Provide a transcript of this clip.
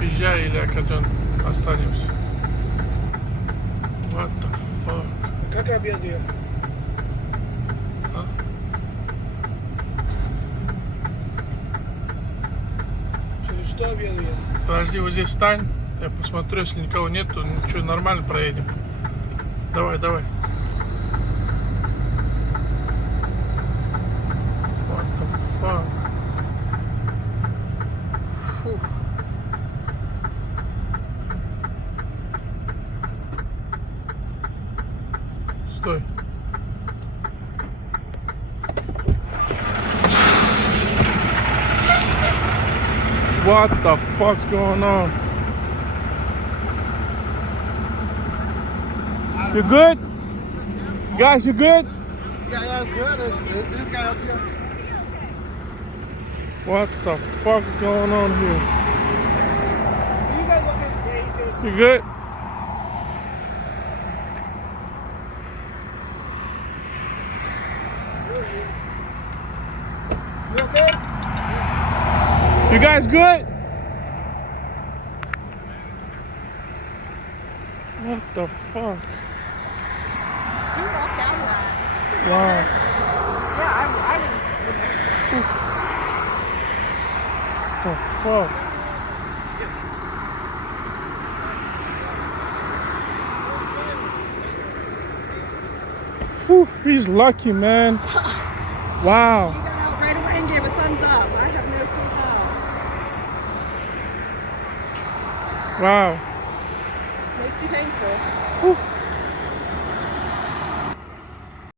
Езжай, или когда останемся. What the fuck? Как я объеду? А? Через что объеду я? Подожди, вот здесь стань. Я посмотрю, если никого нет, то ничего, нормально проедем. Давай, давай. What the fuck? Фух. Стой. What the fuck's going on? You good? Guys, you good? Yeah, that's good. Is this guy up here? What the fuck is going on here? You guys okay? You good? You okay? You guys good? What the fuck? You walked out of that. Wow. Yeah, I was. The fuck? Whew, he's lucky, man. Wow. You got out right away and gave a thumbs up. I have no clue how. Wow. Makes you thankful. Whew.